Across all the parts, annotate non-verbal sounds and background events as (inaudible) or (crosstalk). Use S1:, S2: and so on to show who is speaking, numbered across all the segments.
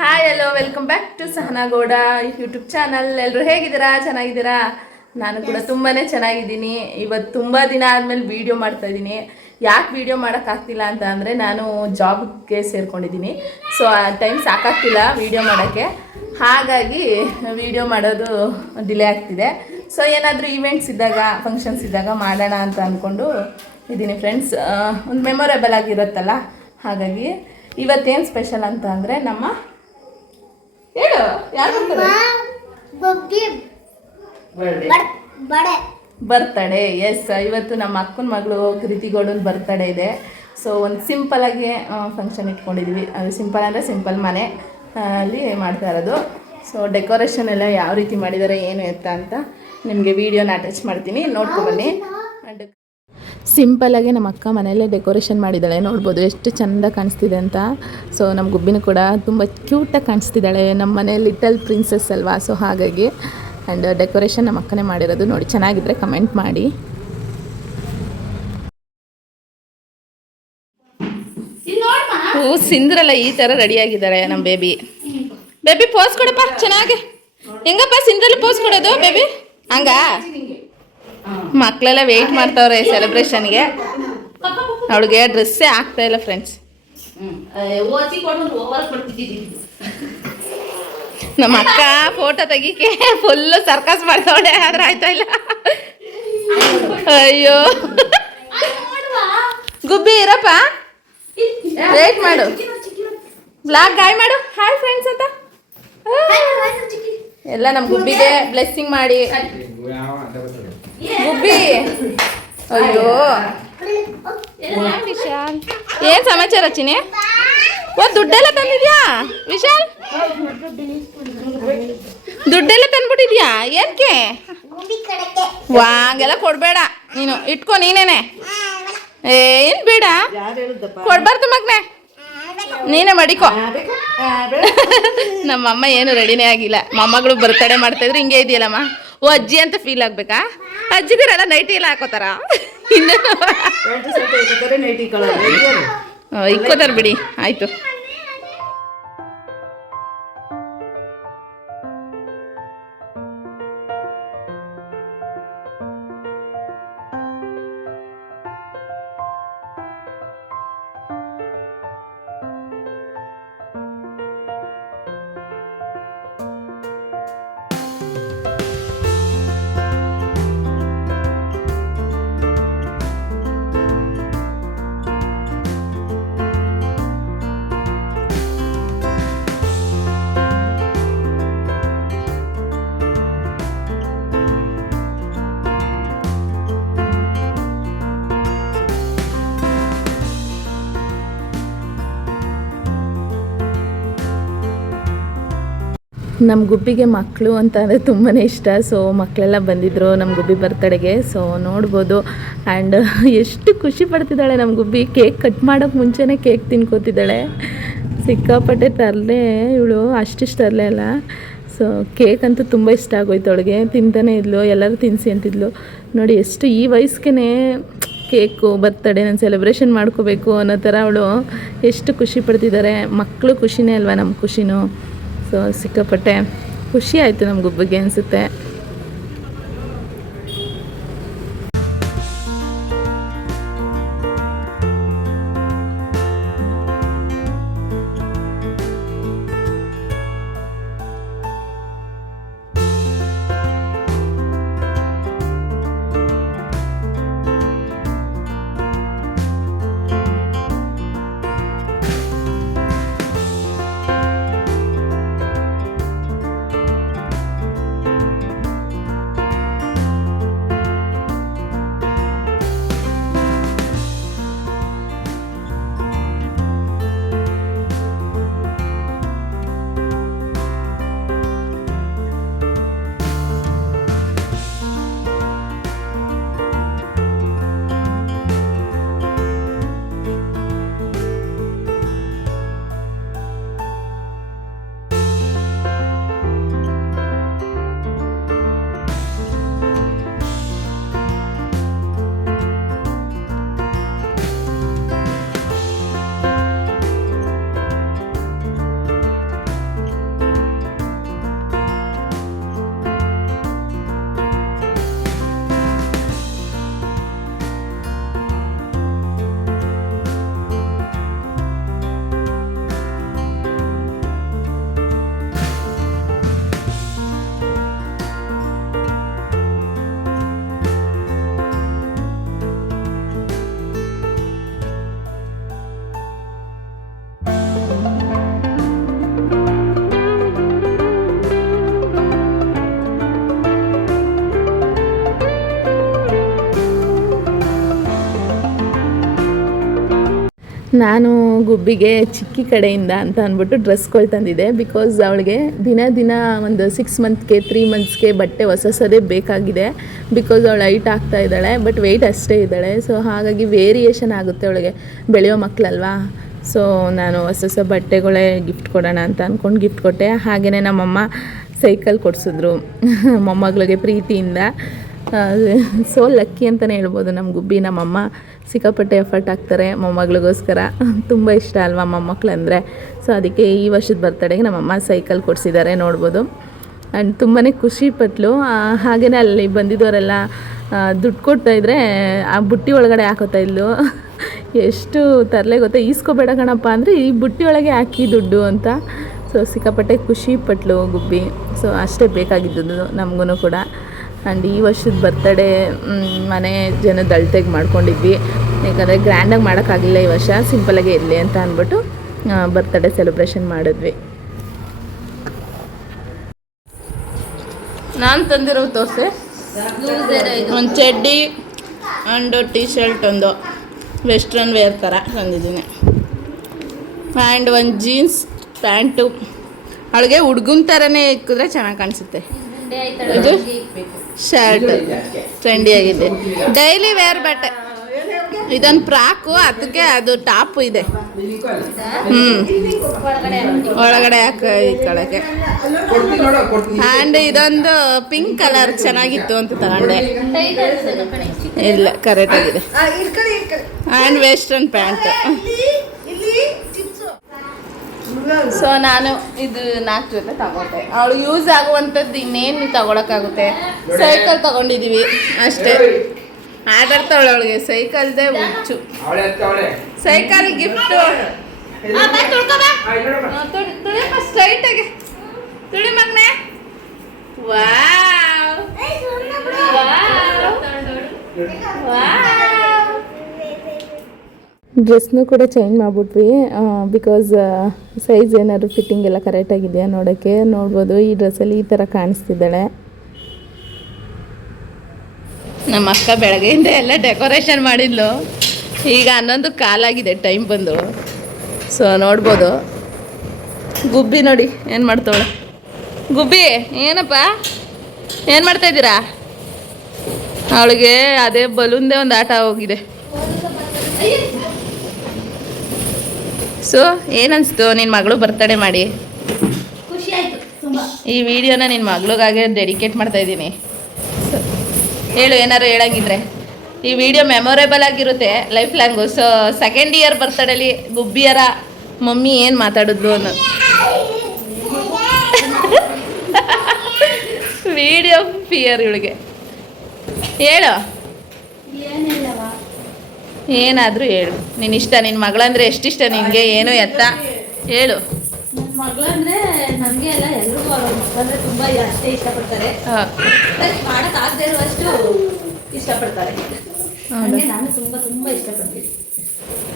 S1: Hi hello welcome back to Sahanagowda YouTube channel ಎಲ್ಲರೂ ಹೇಗಿದ್ದೀರಾ? ಚೆನ್ನಾಗಿದ್ದೀರಾ? ನಾನು ಕೂಡ ತುಂಬಾ ಚೆನ್ನಾಗಿದ್ದೀನಿ. ಇವತ್ತು ತುಂಬ ದಿನ ಆದಮೇಲೆ ವೀಡಿಯೋ ಮಾಡ್ತಾ ಇದ್ದೀನಿ. ಯಾಕೆ ವೀಡಿಯೋ ಮಾಡೋಕ್ಕಾಗ್ತಿಲ್ಲ ಅಂತ ಅಂದರೆ ನಾನು ಜಾಬ್ಗೆ ಸೇರ್ಕೊಂಡಿದ್ದೀನಿ. ಸೊ ಆ ಟೈಮ್ ಸಾಕಾಗ್ತಿಲ್ಲ ವೀಡಿಯೋ ಮಾಡೋಕ್ಕೆ. ಹಾಗಾಗಿ ವೀಡಿಯೋ ಮಾಡೋದು ಡಿಲೇ ಆಗ್ತಿದೆ. ಸೊ ಏನಾದರೂ ಈವೆಂಟ್ಸ್ ಇದ್ದಾಗ ಫಂಕ್ಷನ್ಸ್ ಇದ್ದಾಗ ಮಾಡೋಣ ಅಂತ ಅಂದ್ಕೊಂಡು ಇದ್ದೀನಿ ಫ್ರೆಂಡ್ಸ್ ಒಂದು ಮೆಮೊರೇಬಲ್ ಆಗಿರುತ್ತಲ್ಲ ಹಾಗಾಗಿ ಇವತ್ತೇನು ಸ್ಪೆಷಲ್ ಅಂತ ಅಂದರೆ ನಮ್ಮ ಹೇಳು ಯಾರು ಬರ್ತಡೆ ಎಸ್ ಇವತ್ತು ನಮ್ಮ ಅಕ್ಕನ ಮಗಳು ಕೃತಿಗೌಡನ ಬರ್ತಡೇ ಇದೆ. ಸೊ ಒಂದು ಸಿಂಪಲಾಗಿ ಫಂಕ್ಷನ್ ಇಟ್ಕೊಂಡಿದ್ದೀವಿ ಅದು ಸಿಂಪಲ್ ಅಂದರೆ ಸಿಂಪಲ್ ಮನೆ ಅಲ್ಲಿ ಮಾಡ್ತಾ ಇರೋದು. ಸೊ ಡೆಕೋರೇಷನ್ ಎಲ್ಲ ಯಾವ ರೀತಿ ಮಾಡಿದ್ದಾರೆ ಏನು ಎತ್ತ ಅಂತ ನಿಮಗೆ ವೀಡಿಯೋನ ಅಟ್ಯಾಚ್ ಮಾಡ್ತೀನಿ. ನೋಡ್ಕೊಬನ್ನಿ ಸಿಂಪಲಾಗಿ ನಮ್ಮ ಅಕ್ಕ ಮನೆಯಲ್ಲೇ ಡೆಕೋರೇಷನ್ ಮಾಡಿದ್ದಾಳೆ. ನೋಡ್ಬೋದು ಎಷ್ಟು ಚೆಂದ ಕಾಣಿಸ್ತಿದೆ ಅಂತ. ಸೊ ನಮ್ಮ ಗುಬ್ಬಿನೂ ಕೂಡ ತುಂಬ ಕ್ಯೂಟಾಗಿ ಕಾಣಿಸ್ತಿದ್ದಾಳೆ. ನಮ್ಮ ಮನೆ ಲಿಟಲ್ ಪ್ರಿನ್ಸಸ್ ಅಲ್ವಾ? ಸೊ ಹಾಗಾಗಿ ಆ್ಯಂಡ್ ಡೆಕೋರೇಷನ್ ನಮ್ಮ ಅಕ್ಕನೇ ಮಾಡಿರೋದು ನೋಡಿ. ಚೆನ್ನಾಗಿದ್ದರೆ ಕಮೆಂಟ್ ಮಾಡಿ. ಓ ಸಿಂದ್ರಲ್ಲ ಈ ಥರ ರೆಡಿಯಾಗಿದ್ದಾರೆ ನಮ್ಮ ಬೇಬಿ ಬೇಬಿ ಪೋಸ್ ಕೊಡಪ್ಪ. ಚೆನ್ನಾಗಿ. ಹೆಂಗಪ್ಪ ಸಿಂದ್ರಲ್ಲಿ ಪೋಸ್ ಕೊಡೋದು ಬೇಬಿ ಹಂಗ? ಮಕ್ಕಳೆಲ್ಲ ವೆಯ್ಟ್ ಮಾಡ್ತಾವ್ರೆ ಸೆಲೆಬ್ರೇಷನ್ಗೆ ಅವಳಿಗೆ ಡ್ರೆಸ್ಸೇ ಆಗ್ತಾ ಇಲ್ಲ ಫ್ರೆಂಡ್ಸ್ ನಮ್ಮ ಅಕ್ಕ ಫೋಟೋ ತೆಗಿಕೆ ಫುಲ್ಲು ಸರ್ಕಸ್ ಮಾಡ್ತಾವಳೆ ಆದ್ರೆ ಆಯ್ತಾ ಇಲ್ಲ. ಅಯ್ಯೋ. ಗುಬ್ಬಿ ಇರಪ್ಪ. ವೇಟ್ ಮಾಡು. ಬ್ಲಾಗ್ ಗಾಯ್ ಮಾಡು. ಹಾಯ್ ಫ್ರೆಂಡ್ಸ್ ಅಂತ. ಎಲ್ಲ ನಮ್ಮ ಗುಬ್ಬಿಗೆ ಬ್ಲೆಸ್ಸಿಂಗ್ ಮಾಡಿ. ಗುಬ್ಬಿ. ಅಯ್ಯೋ. ವಿಶಾಲ್. ಏನ್ ಸಮಾಚಾರ ಚಿನಿ ಓ ದುಡ್ಡೆಲ್ಲ ತಂದಿದ್ಯಾ? ವಿಶಾಲ್? ದುಡ್ಡೆಲ್ಲ ತಂದ್ಬಿಟ್ಟಿದ್ಯಾ? ಏನ್ಕೆ? ವಾಂಗೆಲ್ಲ ಕೊಡ್ಬೇಡ. ನೀನು ಇಟ್ಕೋ ನೀನೇನೆ. ಏನ್ ಬೇಡ. ಕೊಡ್ಬಾರ್ದು ಮಗ್ನೆ. ನೀನೇ ಮಡಿಕೋ. ನಮ್ಮಮ್ಮ ಏನು ರೆಡಿನೇ ಆಗಿಲ್ಲ. ಮೊಮ್ಮಗಳು ಬರ್ತಡೆ ಮಾಡ್ತಾ ಇದ್ರೆ ಹಿಂಗೆ ಇದೆಯಲ್ಲಮ್ಮ? ಓ ಅಜ್ಜಿ ಅಂತ ಫೀಲ್ ಆಗ್ಬೇಕಾ? ಅಜ್ಜಿಗರೆಲ್ಲ ನೈಟಿ ಎಲ್ಲ ಹಾಕೋತಾರ? (laughs) ಇನ್ನು ಇಕ್ಕೋತಾರ ಬಿಡಿ ಆಯ್ತು. ನಮ್ಮ ಗುಬ್ಬಿಗೆ ಮಕ್ಕಳು ಅಂತ ಅಂದರೆ ತುಂಬಾ ಇಷ್ಟ. ಸೊ ಮಕ್ಕಳೆಲ್ಲ ಬಂದಿದ್ದರು ನಮ್ಮ ಗುಬ್ಬಿ ಬರ್ತಡೆಗೆ ಸೊ ನೋಡ್ಬೋದು. ಆ್ಯಂಡ್ ಎಷ್ಟು ಖುಷಿ ಪಡ್ತಿದ್ದಾಳೆ ನಮ್ಮ ಗುಬ್ಬಿ. ಕೇಕ್ ಕಟ್ ಮಾಡೋಕ್ಕೆ ಮುಂಚೆನೇ ಕೇಕ್ ತಿನ್ಕೋತಿದ್ದಾಳೆ. ಸಿಕ್ಕಾಪಟ್ಟೆ ತರಲೆ ಇವಳು. ಅಷ್ಟಿಷ್ಟು ತರಲೆ ಅಲ್ಲ. ಸೊ ಕೇಕ್ ಅಂತೂ ತುಂಬ ಇಷ್ಟ ಆಗೋಯ್ತು ಅವಳಿಗೆ. ತಿಂತಾನೆ ಇದ್ಲು. ಎಲ್ಲರೂ ತಿನ್ನಿಸಿ ಅಂತಿದ್ಲು. ನೋಡಿ, ಎಷ್ಟು ಈ ವಯಸ್ಸಿಗೆ ಕೇಕು ಬರ್ತಡೆ ನಾನು ಸೆಲೆಬ್ರೇಷನ್ ಮಾಡ್ಕೋಬೇಕು ಅನ್ನೋ ಥರ ಅವಳು ಎಷ್ಟು ಖುಷಿ ಪಡ್ತಿದ್ದಾರೆ. ಮಕ್ಕಳು ಖುಷಿನೇ ಅಲ್ವಾ ನಮ್ಮ ಖುಷಿನೂ. ಸೊ ಸಿಕ್ಕಾಪಟ್ಟೆ ಖುಷಿ ಆಯಿತು ಗುಬ್ಬಿಗೆ ಅನಿಸುತ್ತೆ. ನಾನು ಗುಬ್ಬಿಗೆ ಚಿಕ್ಕಿ ಕಡೆಯಿಂದ ಅಂತ ಅಂದ್ಬಿಟ್ಟು ಡ್ರೆಸ್ಗಳು ತಂದಿದ್ದೆ ಬಿಕಾಸ್ ಅವಳಿಗೆ ದಿನ ದಿನ ಒಂದು ಸಿಕ್ಸ್ ಮಂತ್ಗೆ ತ್ರೀ ಮಂತ್ಸ್ಗೆ ಬಟ್ಟೆ ಹೊಸ ಹೊಸದೇ ಬೇಕಾಗಿದೆ ಬಿಕಾಸ್ ಅವಳು ಹೈಟ್ ಆಗ್ತಾ ಇದ್ದಾಳೆ ಬಟ್ ವೆಯ್ಟ್ ಅಷ್ಟೇ ಇದ್ದಾಳೆ. ಸೊ ಹಾಗಾಗಿ ವೇರಿಯೇಷನ್ ಆಗುತ್ತೆ ಅವಳಿಗೆ. ಬೆಳೆಯೋ ಮಕ್ಕಳಲ್ವಾ ಸೊ ನಾನು ಹೊಸ ಹೊಸ ಬಟ್ಟೆಗಳೇ ಗಿಫ್ಟ್ ಕೊಡೋಣ ಅಂತ ಅಂದ್ಕೊಂಡು ಗಿಫ್ಟ್ ಕೊಟ್ಟೆ. ಹಾಗೆಯೇ ನಮ್ಮಮ್ಮ ಸೈಕಲ್ ಕೊಡಿಸಿದ್ರು. (laughs) ಮೊಮ್ಮಗಳಿಗೆ ಪ್ರೀತಿಯಿಂದ. ಸೊ ಲಕ್ಕಿ ಅಂತಲೇ ಹೇಳ್ಬೋದು ನಮ್ಮ ಗುಬ್ಬಿ ನಮ್ಮಮ್ಮ. ಸಿಕ್ಕಾಪಟ್ಟೆ ಎಫರ್ಟ್ ಹಾಕ್ತಾರೆ ಮೊಮ್ಮಗಳಿಗೋಸ್ಕರ. ತುಂಬ ಇಷ್ಟ ಅಲ್ವಾ ಮೊಮ್ಮಕ್ಳು ಅಂದರೆ ಸೊ ಅದಕ್ಕೆ ಈ ವರ್ಷದ ಬರ್ತಡೆಗೆ ನಮ್ಮಮ್ಮ ಸೈಕಲ್ ಕೊಡಿಸಿದ್ದಾರೆ ನೋಡ್ಬೋದು. ಆ್ಯಂಡ್ ತುಂಬಾ ಖುಷಿ ಪಟ್ಲು. ಹಾಗೆಯೇ ಅಲ್ಲಿ ಬಂದಿದ್ದವರೆಲ್ಲ ದುಡ್ಡು ಕೊಡ್ತಾ ಇದ್ರೆ, ಆ ಬುಟ್ಟಿ ಒಳಗಡೆ ಹಾಕೋತಾ ಇದ್ಲು. ಎಷ್ಟು ತರಲೆ ಗೊತ್ತಾ? ಈಸ್ಕೋಬೇಡ ಕಣಪ್ಪ ಅಂದರೆ ಈ ಬುಟ್ಟಿ ಒಳಗೆ ಹಾಕಿ ದುಡ್ಡು ಅಂತ. ಸೊ ಸಿಕ್ಕಾಪಟ್ಟೆ ಖುಷಿ ಪಟ್ಲು ಗುಬ್ಬಿ. ಸೊ ಅಷ್ಟೇ ಬೇಕಾಗಿದ್ದದ್ದು ನಮಗೂ ಕೂಡ. ಆ್ಯಂಡ್ ಈ ವರ್ಷದ ಬರ್ತಡೇ ಮನೆ ಜನದ ಅಳತೆಗೆ ಮಾಡ್ಕೊಂಡಿದ್ವಿ. ಯಾಕಂದರೆ ಗ್ರ್ಯಾಂಡಾಗಿ ಮಾಡೋಕ್ಕಾಗಲಿಲ್ಲ ಈ ವರ್ಷ ಸಿಂಪಲಾಗೇ ಇರಲಿ ಅಂತ ಅಂದ್ಬಿಟ್ಟು ಬರ್ತಡೇ ಸೆಲೆಬ್ರೇಷನ್ ಮಾಡಿದ್ವಿ. ನಾನು ತಂದಿರೋ ದೋಸೆ. ಒಂದು ಚಡ್ಡಿ ಆ್ಯಂಡ್ ಟೀ ಶರ್ಟ್ ಒಂದು. ವೆಸ್ಟ್ರನ್ ವೇರ್ ಥರ ತಂದಿದ್ದೀನಿ. ಆ್ಯಂಡ್ ಒಂದು ಜೀನ್ಸ್ ಪ್ಯಾಂಟು ಅವಳಿಗೆ ಹುಡ್ಗನ ಥರನೇ ಇಕ್ಕಿದ್ರೆ ಚೆನ್ನಾಗಿ ಕಾಣಿಸುತ್ತೆ. ಇದು ಶರ್ಟ್ ಟ್ರೆಂಡಿ ಆಗಿದೆ. ಡೈಲಿ ವೇರ್ ಬಟ್ಟೆ ಇದೊಂದು ಫ್ರಾಕು ಅದಕ್ಕೆ ಅದು ಟಾಪ್ ಇದೆ. ಹ್ಮ್. ಒಳಗಡೆ ಹಾಕೊಳಕ್ಕೆ ಆ್ಯಂಡ್ ಇದೊಂದು ಪಿಂಕ್ ಕಲರ್ ಚೆನ್ನಾಗಿತ್ತು ಅಂತ ತಗೊಂಡೆ. ಇಲ್ಲ ಕರೆಕ್ಟ್ ಆಗಿದೆ. ಆ್ಯಂಡ್ ವೆಸ್ಟರ್ನ್ ಪ್ಯಾಂಟ್ ಸೊ ನಾನು ಇದು ನಾಲ್ಕು ಜೊತೆ ತಗೊಂಡೆ ಅವಳು ಯೂಸ್ ಆಗುವಂಥದ್ದು ಇನ್ನೇನು ತಗೊಳಕ್ಕಾಗುತ್ತೆ? ಸೈಕಲ್ ತಗೊಂಡಿದ್ದೀವಿ ಅಷ್ಟೇ. ಆಟಾಡ್ತಾವಳು ಅವಳಿಗೆ. ಸೈಕಲ್ದೇ ಹುಚ್ಚು. ಸೈಕಲ್ ಗಿಫ್ಟ್ ಸ್ಟ್ರೈಟಾಗಿ ತುಳಿ ಮಗ್ನೆ. ವಾವ್ ಡ್ರೆಸ್ನು ಕೂಡ ಚೇಂಜ್ ಮಾಡಿಬಿಟ್ವಿ ಬಿಕಾಸ್ ಸೈಜ್ ಏನಾದ್ರು ಫಿಟ್ಟಿಂಗ್ ಎಲ್ಲ ಕರೆಕ್ಟಾಗಿದೆಯಾ ನೋಡೋಕ್ಕೆ, ನೋಡ್ಬೋದು ಈ ಡ್ರೆಸ್ಸಲ್ಲಿ ಈ ಥರ ಕಾಣಿಸ್ತಿದ್ದಾಳೆ. ನಮ್ಮ ಅಕ್ಕ ಬೆಳಗ್ಗೆಯಿಂದ ಎಲ್ಲ ಡೆಕೋರೇಷನ್ ಮಾಡಿದ್ಲು. ಈಗ ಹನ್ನೊಂದು ಕಾಲಾಗಿದೆ ಟೈಮ್ ಬಂದು. ಸೊ ನೋಡ್ಬೋದು. ಗುಬ್ಬಿ ನೋಡಿ, ಏನು ಮಾಡ್ತಾವಳೆ? ಗುಬ್ಬಿ, ಏನಪ್ಪ? ಏನು ಮಾಡ್ತಾ ಇದ್ದೀರಾ? ಅವಳಿಗೆ ಅದೇ ಬಲೂನ್ದೇ ಒಂದು ಆಟ ಹೋಗಿದೆ. ಸೊ, ಏನನ್ಸ್ತು? ನಿನ್ನ ಮಗಳು ಬರ್ತಡೇ ಮಾಡಿ? ಈ ವಿಡಿಯೋನ ನಿನ್ನ ಮಗಳಿಗಾಗೆ ಡೆಡಿಕೇಟ್ ಮಾಡ್ತಾ ಇದ್ದೀನಿ. ಹೇಳು, ಏನಾರು ಹೇಳಂಗಿದ್ರೆ. ಈ ವಿಡಿಯೋ ಮೆಮೊರೇಬಲ್ ಆಗಿರುತ್ತೆ life long so second year ಬರ್ತಡೇಲಿ ಗುಬ್ಬಿಯರ ಮಮ್ಮಿ ಏನು ಮಾತಾಡಿದ್ಲು ಅನ್ನೋ (laughs) ವಿಡಿಯೋ ಫಿಯರ್ ಇವಳಿಗೆ. ಹೇಳು. ಏನಾದರೂ ಹೇಳು. ನಿನ್ನ ಇಷ್ಟ ನಿನ್ನ ಮಗಳಂದ್ರೆ ಎಷ್ಟಿಷ್ಟ ನಿನಗೆ? ಏನು ಎತ್ತ? ಹೇಳು.
S2: ನನ್ನ ಮಗಳಂದ್ರೆ ನನಗೆ ಎಲ್ಲ ಎಲ್ರಿಗೂ ಅವ್ರ ಮಕ್ಕಳಂದ್ರೆ ತುಂಬಾ ಅಷ್ಟೇ ಇಷ್ಟಪಡ್ತಾರೆ.
S1: ಹಾಂ.
S2: ಮಾಡಕ್ ಆಗದೆ ಇರುವಷ್ಟು ಇಷ್ಟಪಡ್ತಾರೆ. ನನಗೆ ನಾನು ತುಂಬಾ ತುಂಬಾ ಇಷ್ಟಪಡ್ತೀನಿ.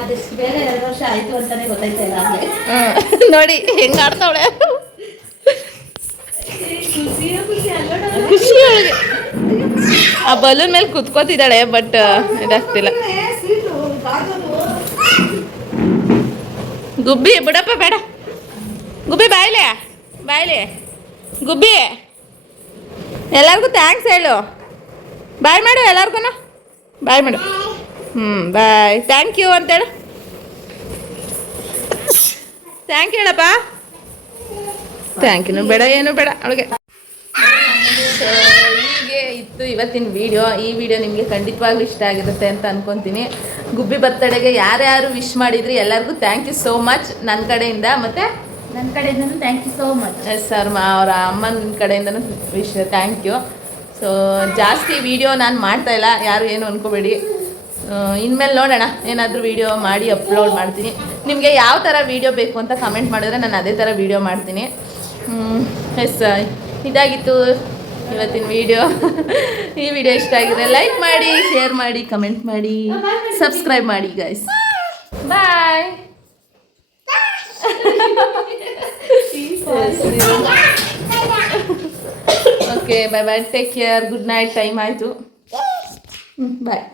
S2: ಆದಷ್ಟು ಬೇರೆ ಎರಡು ವರ್ಷ ಆಯ್ತು ಅಂತಾನೆ ಗೊತ್ತಾಯ್ತಾ ಇಲ್ಲ
S1: ನೋಡಿ ಹೆಂಗೆ ಆಡ್ತಾವಳೆ.
S2: ಖುಷಿ
S1: ಆ ಬಲೂನ್ ಮೇಲೆ ಕುತ್ಕೋತಿದ್ದಾಳೆ ಬಟ್ ಇದಾಗ್ತಿಲ್ಲ. ಗುಬ್ಬಿ, ಬಿಡಪ್ಪ, ಬೇಡ. ಗುಬ್ಬಿ, ಬಾಯ್ಲೆ ಬಾಯ್ಲೆ. ಗುಬ್ಬಿ, ಎಲ್ಲರಿಗೂ ಥ್ಯಾಂಕ್ಸ್ ಹೇಳು. ಬಾಯ್ ಮಾಡು ಎಲ್ಲರಿಗೂ ಬಾಯ್ ಮಾಡು. ಹ್ಞೂ ಬಾಯ್. ಥ್ಯಾಂಕ್ ಯು ಅಂತೇಳು. ಥ್ಯಾಂಕ್ ಯು ಹೇಳಪ್ಪ. ಥ್ಯಾಂಕ್ ಯು ಬೇಡ, ಏನು ಬೇಡ, ಅವಳಿಗೆ. ಹೀಗೆ ಇತ್ತು ಇವತ್ತಿನ ವಿಡಿಯೋ ಈ ವಿಡಿಯೋ ನಿಮಗೆ ಖಂಡಿತವಾಗ್ಲೂ ಇಷ್ಟ ಆಗಿರುತ್ತೆ ಅಂತ ಅನ್ಕೊಂತೀನಿ. ಗುಬ್ಬಿ ಬರ್ತಡೆಗೆ ಯಾರ್ಯಾರು ವಿಶ್ ಮಾಡಿದ್ರಿ ಎಲ್ಲರಿಗೂ ಥ್ಯಾಂಕ್ ಯು ಸೋ ಮಚ್ ನನ್ನ ಕಡೆಯಿಂದ ಮತ್ತು
S2: ನನ್ನ ಕಡೆಯಿಂದನೂ thank you so much
S1: yes sir ಅವರ ಅಮ್ಮನ ಕಡೆಯಿಂದನೂ ವಿಶ್ ಥ್ಯಾಂಕ್ ಯು ಸೊ ಜಾಸ್ತಿ ವಿಡಿಯೋ ನಾನು ಮಾಡ್ತಾ ಇಲ್ಲ ಯಾರು ಏನು ಅನ್ಕೋಬೇಡಿ. ಇನ್ಮೇಲೆ ನೋಡೋಣ ಏನಾದರೂ ವಿಡಿಯೋ ಮಾಡಿ ಅಪ್ಲೋಡ್ ಮಾಡ್ತೀನಿ. ನಿಮಗೆ ಯಾವ ಥರ ವಿಡಿಯೋ ಬೇಕು ಅಂತ ಕಮೆಂಟ್ ಮಾಡಿದ್ರೆ ನಾನು ಅದೇ ಥರ ವಿಡಿಯೋ ಮಾಡ್ತೀನಿ. ಎಸ್ ಇದಾಗಿತ್ತು. ಇವತ್ತಿನ ವಿಡಿಯೋ ಈ ವಿಡಿಯೋ ಇಷ್ಟ ಆಗಿದ್ರೆ ಲೈಕ್ ಮಾಡಿ ಶೇರ್ ಮಾಡಿ ಕಮೆಂಟ್ ಮಾಡಿ ಸಬ್ಸ್ಕ್ರೈಬ್ ಮಾಡಿ guys bye okay bye bye take care good night time ಆಯಿತು. ಬಾಯ್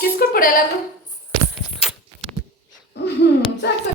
S1: ಕಿಸ್ಕೊಟ್ಬಿಡ ಎಲ್ಲರೂ ಸಾಕು.